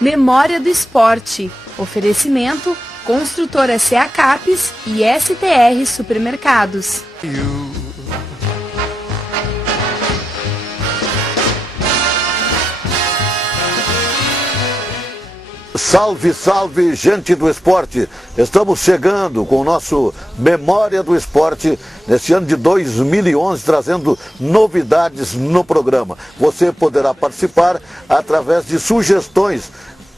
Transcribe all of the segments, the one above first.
Memória do Esporte. Oferecimento Construtora SA Capes e STR Supermercados. Salve, salve, gente do esporte! Estamos chegando com o nosso Memória do Esporte nesse ano de 2011, trazendo novidades no programa. Você poderá participar através de sugestões,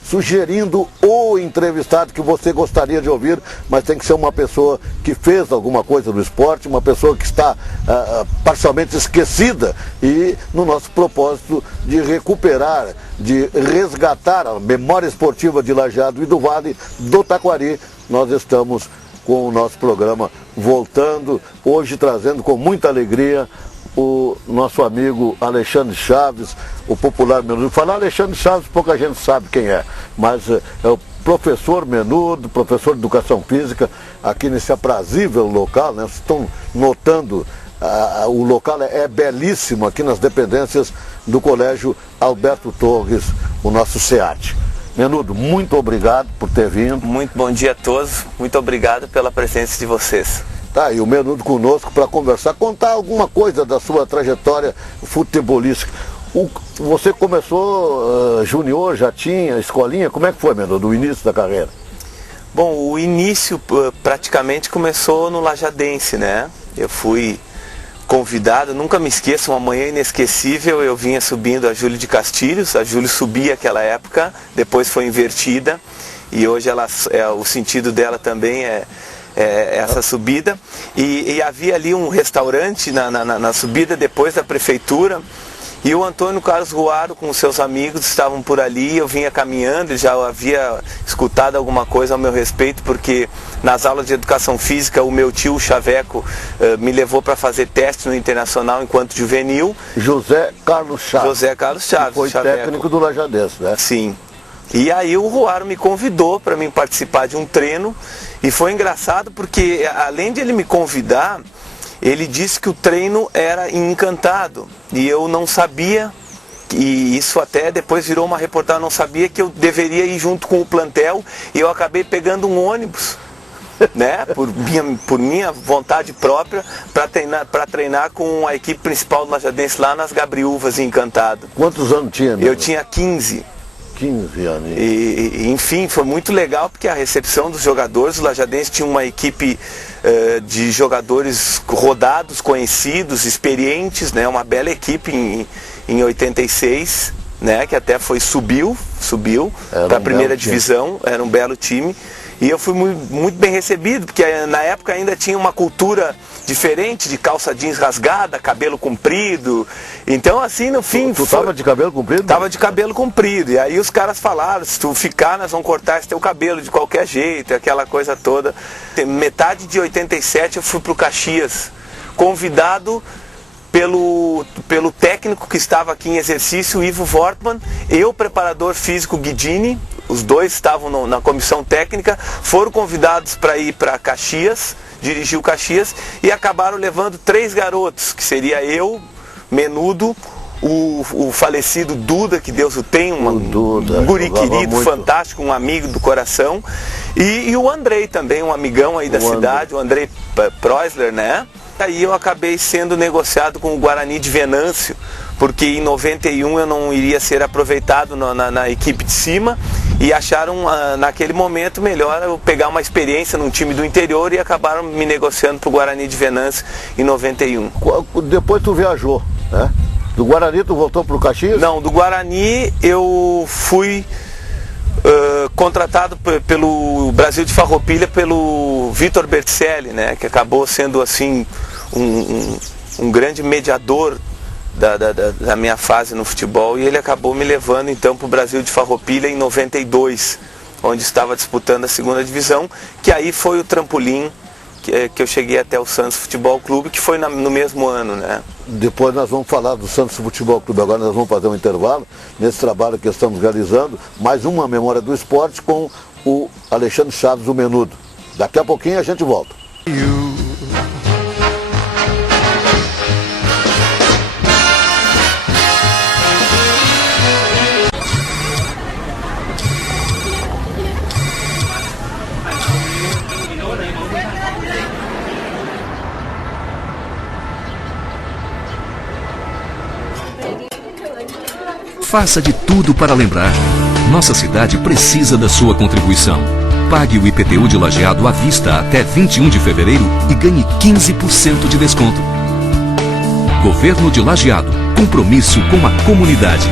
sugerindo o entrevistado que você gostaria de ouvir, mas tem que ser uma pessoa que fez alguma coisa no esporte, uma pessoa que está parcialmente esquecida, e no nosso propósito de recuperar, de resgatar a memória esportiva de Lajeado e do Vale do Taquari, nós estamos com o nosso programa voltando, hoje trazendo com muita alegria o nosso amigo Alexandre Chaves, o popular Menudo. Falar Alexandre Chaves, pouca gente sabe quem é, mas é o professor Menudo, professor de Educação Física, aqui nesse aprazível local, né? Vocês estão notando, o local é belíssimo aqui nas dependências do Colégio Alberto Torres, o nosso SEAT. Menudo, muito obrigado por ter vindo. Muito bom dia a todos, muito obrigado pela presença de vocês. Tá, e o Menudo conosco para conversar, contar alguma coisa da sua trajetória futebolística. Você começou junior, já tinha escolinha, como é que foi, Menudo, o início da carreira? Bom, o início praticamente começou no Lajadense, né? Eu fui convidado, nunca me esqueço, uma manhã inesquecível, eu vinha subindo a Júlio de Castilhos, a Júlio subia aquela época, depois foi invertida, e hoje o sentido dela também é essa subida, e havia ali um restaurante na subida depois da prefeitura, e o Antônio Carlos Ruaro com os seus amigos estavam por ali, eu vinha caminhando, já havia escutado alguma coisa ao meu respeito, porque nas aulas de educação física o meu tio, o Chaveco, me levou para fazer teste no Internacional enquanto juvenil. José Carlos Chaves. José Carlos Chaves. Que foi Chaveco. Técnico do Lajadense, né? Sim. E aí o Ruaro me convidou para mim participar de um treino, e foi engraçado porque além de ele me convidar, ele disse que o treino era em Encantado, e eu não sabia, e isso até depois virou uma reportagem, eu não sabia que eu deveria ir junto com o plantel, e eu acabei pegando um ônibus, né, por minha vontade própria, para treinar com a equipe principal do Lajadense lá nas Gabriúvas, em Encantado. Quantos anos tinha, meu? Eu tinha 15. 15 anos. E, enfim, foi muito legal porque a recepção dos jogadores, o Lajadense tinha uma equipe de jogadores rodados, conhecidos, experientes, né, uma bela equipe em 86, né, que até subiu para a primeira divisão, era um belo time. E eu fui muito bem recebido, porque na época ainda tinha uma cultura diferente, de calça jeans rasgada, cabelo comprido. Então assim, no fim... Tu tava de cabelo comprido? Tava de cabelo comprido. E aí os caras falaram, se tu ficar, nós vamos cortar esse teu cabelo de qualquer jeito, aquela coisa toda. Metade de 87 eu fui pro Caxias, convidado pelo técnico que estava aqui em exercício, o Ivo Wortmann, eu, preparador físico Guidini, os dois estavam na comissão técnica, foram convidados para ir para Caxias, dirigir o Caxias, e acabaram levando 3 garotos, que seria eu, Menudo, o falecido Duda, que Deus o tem, um guri querido, fantástico, um amigo do coração, e o Andrei também, um amigão aí da cidade, o Andrei Preusler, né? Aí eu acabei sendo negociado com o Guarani de Venâncio, porque em 91 eu não iria ser aproveitado na equipe de cima, e acharam naquele momento melhor eu pegar uma experiência num time do interior, e acabaram me negociando para o Guarani de Venâncio em 91. Depois tu viajou, né? Do Guarani tu voltou para o Caxias? Não, do Guarani eu fui contratado pelo Brasil de Farroupilha, pelo Vitor Berticelli, né, que acabou sendo assim um grande mediador da minha fase no futebol, e ele acabou me levando então para o Brasil de Farroupilha em 92, onde estava disputando a segunda divisão, que aí foi o trampolim que eu cheguei até o Santos Futebol Clube, que foi no mesmo ano, né? Depois nós vamos falar do Santos Futebol Clube, agora nós vamos fazer um intervalo nesse trabalho que estamos realizando, mais uma memória do esporte com o Alexandre Chaves, o Menudo. Daqui a pouquinho a gente volta. Faça de tudo para lembrar. Nossa cidade precisa da sua contribuição. Pague o IPTU de Lajeado à vista até 21 de fevereiro e ganhe 15% de desconto. Governo de Lajeado. Compromisso com a comunidade.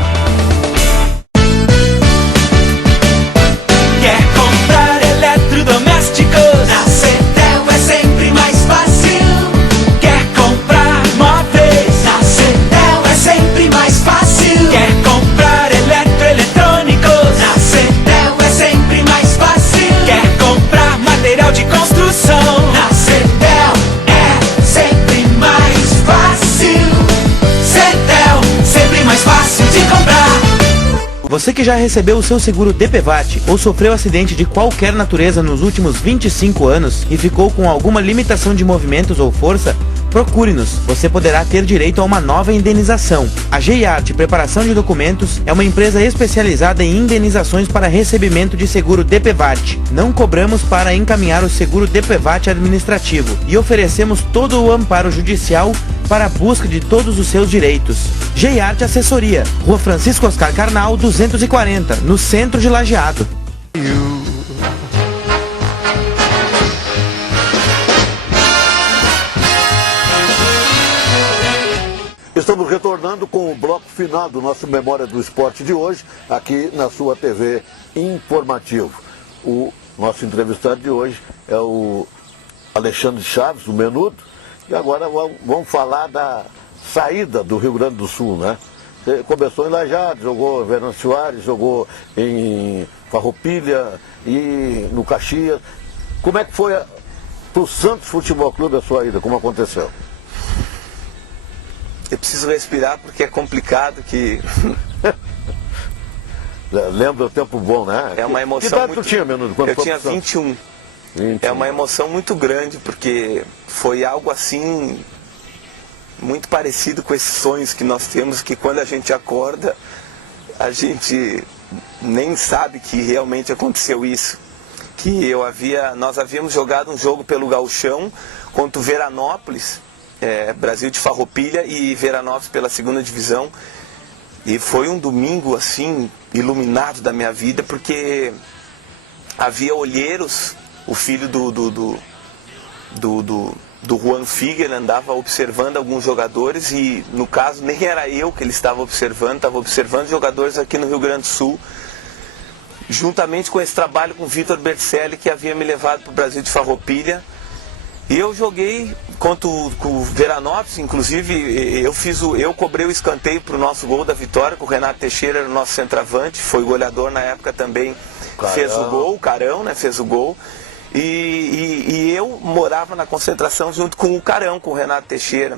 Quer comprar eletrodomésticos? Na Cedel é sempre mais fácil. Quer comprar móveis? Na Cedel é sempre mais fácil. Quer comprar eletroeletrônicos? Na Cedel é sempre mais fácil. Quer comprar material de construção? Na Cedel é sempre mais fácil. Cedel, sempre mais fácil de comprar. Você que já recebeu o seu seguro DPVAT ou sofreu acidente de qualquer natureza nos últimos 25 anos e ficou com alguma limitação de movimentos ou força, procure-nos. Você poderá ter direito a uma nova indenização. A GIART Preparação de Documentos é uma empresa especializada em indenizações para recebimento de seguro DPVAT. Não cobramos para encaminhar o seguro DPVAT administrativo e oferecemos todo o amparo judicial para a busca de todos os seus direitos. GIART Assessoria, Rua Francisco Oscar Carnal, 240, no centro de Lajeado. Estamos retornando com o bloco final do nosso Memória do Esporte de hoje, aqui na sua TV Informativo. O nosso entrevistado de hoje é o Alexandre Chaves, o Menudo, e agora vamos falar da saída do Rio Grande do Sul, né? Você começou em Lajeado, jogou em Venâncio Soares, jogou em Farroupilha e no Caxias. Como é que foi para o Santos Futebol Clube a sua ida? Como aconteceu? Eu preciso respirar porque é complicado que... Lembra o tempo bom, né? É uma emoção que idade muito... tu tinha, Menudo? Eu tinha 21. É uma emoção muito grande, porque foi algo assim, muito parecido com esses sonhos que nós temos, que quando a gente acorda, a gente nem sabe que realmente aconteceu isso. Que nós havíamos jogado um jogo pelo Gauchão contra o Veranópolis, Brasil de Farroupilha e Veranópolis pela 2ª divisão. E foi um domingo assim, iluminado da minha vida, porque havia olheiros. O filho do Juan Figuer andava observando alguns jogadores e, no caso, nem era eu que ele estava observando jogadores aqui no Rio Grande do Sul, juntamente com esse trabalho com o Vitor Berzelli, que havia me levado para o Brasil de Farroupilha. E eu joguei contra o Veranópolis, inclusive eu cobrei o escanteio para o nosso gol da vitória, que o Renato Teixeira era o nosso centroavante, foi goleador na época também, fez o gol, o Carão, né, fez o gol. E eu morava na concentração junto com o Carão, com o Renato Teixeira.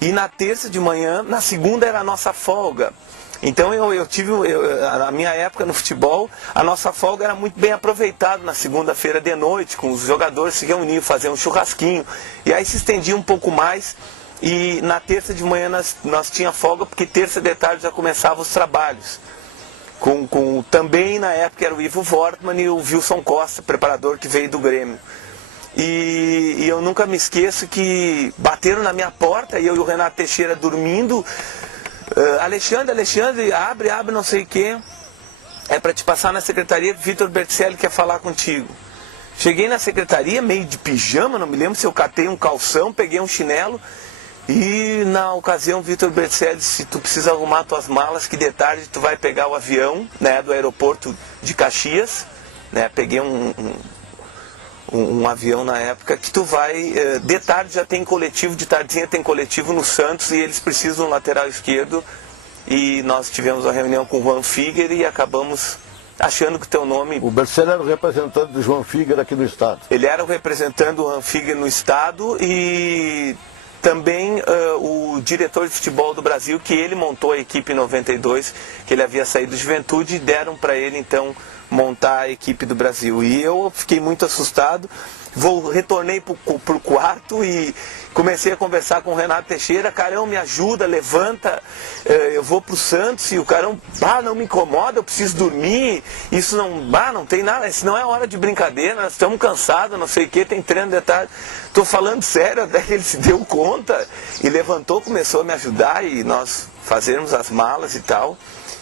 E na terça de manhã, na segunda era a nossa folga. Então na minha época no futebol, a nossa folga era muito bem aproveitada na segunda-feira de noite, com os jogadores se reuniam, faziam um churrasquinho. E aí se estendia um pouco mais. E na terça de manhã nós tínhamos folga, porque terça de tarde já começavam os trabalhos. Também na época era o Ivo Wortmann e o Wilson Costa, preparador que veio do Grêmio. E eu nunca me esqueço que bateram na minha porta, e eu e o Renato Teixeira dormindo. Alexandre, abre, não sei o quê. É para te passar na secretaria, Vitor Berzelli quer falar contigo. Cheguei na secretaria meio de pijama, não me lembro se eu catei um calção, peguei um chinelo. E na ocasião, Vitor Berzelli disse: tu precisa arrumar tuas malas, que de tarde tu vai pegar o avião, né, do aeroporto de Caxias, né, peguei um avião na época, que tu vai, de tarde já tem coletivo, de tardinha tem coletivo no Santos, e eles precisam do lateral esquerdo. E nós tivemos uma reunião com o Juan Figuer e acabamos achando que o teu nome... O Berzelli era o representante do Juan Figuer aqui no estado. Ele era o representante do Juan Figuer no estado, e... também o diretor de futebol do Brasil, que ele montou a equipe em 92, que ele havia saído do Juventude, e deram para ele então montar a equipe do Brasil. E eu fiquei muito assustado, retornei para o quarto e comecei a conversar com o Renato Teixeira. Carão, me ajuda, levanta, eu vou para o Santos. E o Carão, não me incomoda, eu preciso dormir, isso não tem nada, isso não é hora de brincadeira, nós estamos cansados, não sei o que, tem treino de tarde. Estou falando sério. Até que ele se deu conta e levantou, começou a me ajudar, e nós fazermos as malas e tal.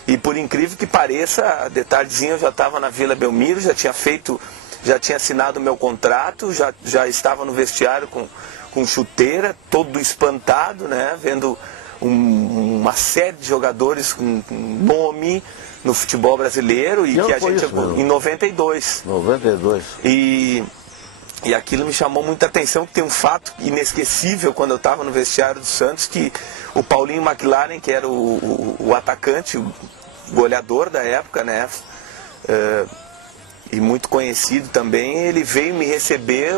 E por incrível que pareça, de tardezinha eu já estava na Vila Belmiro, já tinha assinado o meu contrato, já estava no vestiário com chuteira, todo espantado, né? Vendo uma série de jogadores com nome no futebol brasileiro e que a gente em 92. 92. E aquilo me chamou muita atenção, que tem um fato inesquecível quando eu estava no vestiário do Santos, que o Paulinho McLaren, que era o atacante, o goleador da época, né? E muito conhecido também, ele veio me receber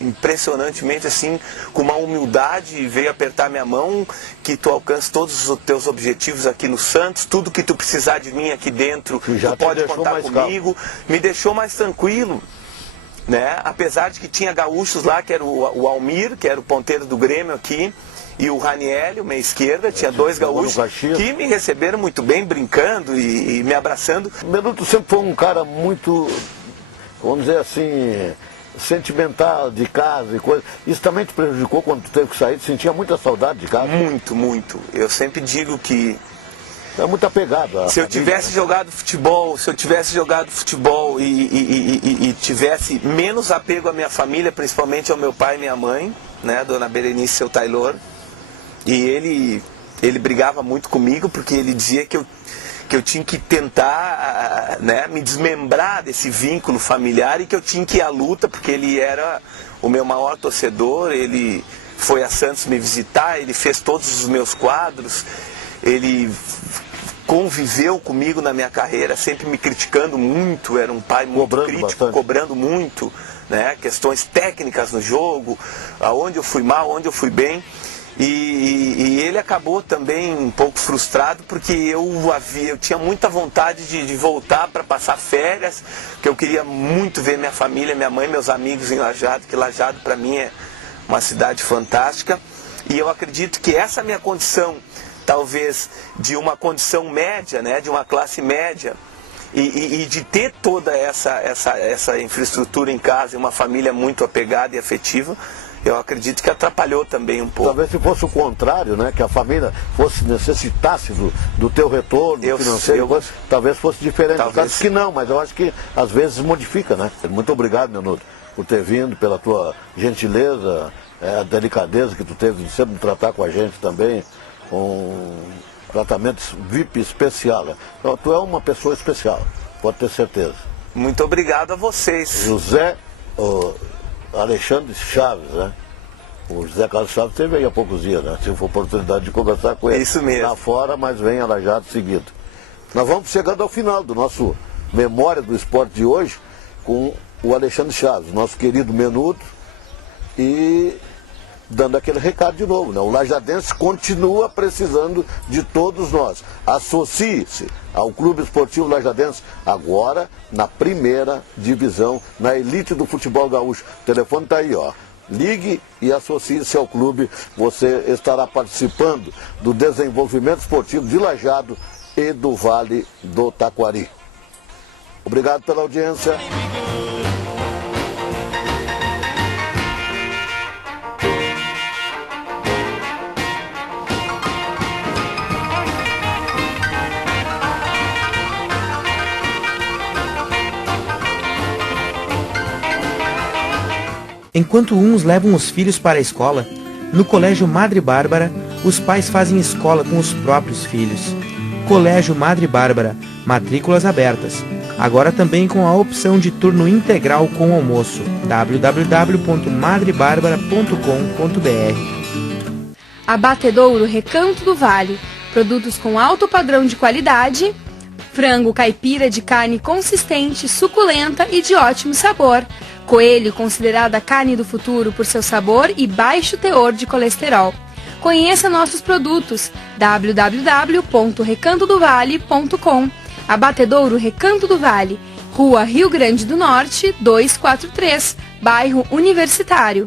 impressionantemente assim, com uma humildade, veio apertar minha mão, que tu alcances todos os teus objetivos aqui no Santos, tudo que tu precisar de mim aqui dentro, tu pode contar comigo. Me deixou mais tranquilo, né? Apesar de que tinha gaúchos lá, que era o Almir, que era o ponteiro do Grêmio aqui, e o Raniel, meia esquerda, tinha dois gaúchos que me receberam muito bem, brincando e me abraçando. Menudo sempre foi um cara muito, vamos dizer assim, sentimental, de casa e coisa. Isso também te prejudicou quando tu teve que sair? Tu sentia muita saudade de casa? Muito, muito. Eu sempre digo que é muito apegado. Se eu tivesse jogado futebol, e tivesse menos apego à minha família, principalmente ao meu pai e minha mãe, né, Dona Berenice e seu Taylor, e ele brigava muito comigo porque ele dizia que eu tinha que tentar, né, me desmembrar desse vínculo familiar e que eu tinha que ir à luta, porque ele era o meu maior torcedor, ele foi a Santos me visitar, ele fez todos os meus quadros, ele conviveu comigo na minha carreira, sempre me criticando muito, era um pai muito crítico, cobrando muito, né, questões técnicas no jogo, aonde eu fui mal, onde eu fui bem. E ele acabou também um pouco frustrado porque eu tinha muita vontade de voltar para passar férias, que eu queria muito ver minha família, minha mãe, meus amigos em Lajeado, que Lajeado para mim é uma cidade fantástica. E eu acredito que essa minha condição, talvez de uma condição média, né, de uma classe média, e de ter toda essa infraestrutura em casa e uma família muito apegada e afetiva, eu acredito que atrapalhou também um pouco. Talvez se fosse o contrário, né? Que a família necessitasse do teu retorno financeiro, talvez fosse diferente. Talvez que não, mas eu acho que às vezes modifica, né? Muito obrigado, Menudo, por ter vindo, pela tua gentileza, a delicadeza que tu teve de sempre tratar com a gente também, com tratamentos VIP especial. Né? Então, tu é uma pessoa especial, pode ter certeza. Muito obrigado a vocês. José Alexandre Chaves, né? O José Carlos Chaves esteve aí há poucos dias, né? Tive a oportunidade de conversar com ele. Isso mesmo. Lá fora, mas vem a Lajeado seguido. Nós vamos chegando ao final do nosso Memória do Esporte de hoje com o Alexandre Chaves, nosso querido Menudo, e dando aquele recado de novo, né? O lajadense continua precisando de todos nós. Associe-se ao Clube Esportivo Lajadense, agora na primeira divisão, na elite do futebol gaúcho. O telefone está aí, ó. Ligue e associe-se ao clube. Você estará participando do desenvolvimento esportivo de Lajeado e do Vale do Taquari. Obrigado pela audiência. Enquanto uns levam os filhos para a escola, no Colégio Madre Bárbara, os pais fazem escola com os próprios filhos. Colégio Madre Bárbara, matrículas abertas. Agora também com a opção de turno integral com almoço. www.madrebarbara.com.br. Abatedouro Recanto do Vale. Produtos com alto padrão de qualidade. Frango caipira de carne consistente, suculenta e de ótimo sabor. Coelho, considerada a carne do futuro por seu sabor e baixo teor de colesterol. Conheça nossos produtos. www.recantodovale.com. Abatedouro Recanto do Vale, Rua Rio Grande do Norte, 243, Bairro Universitário.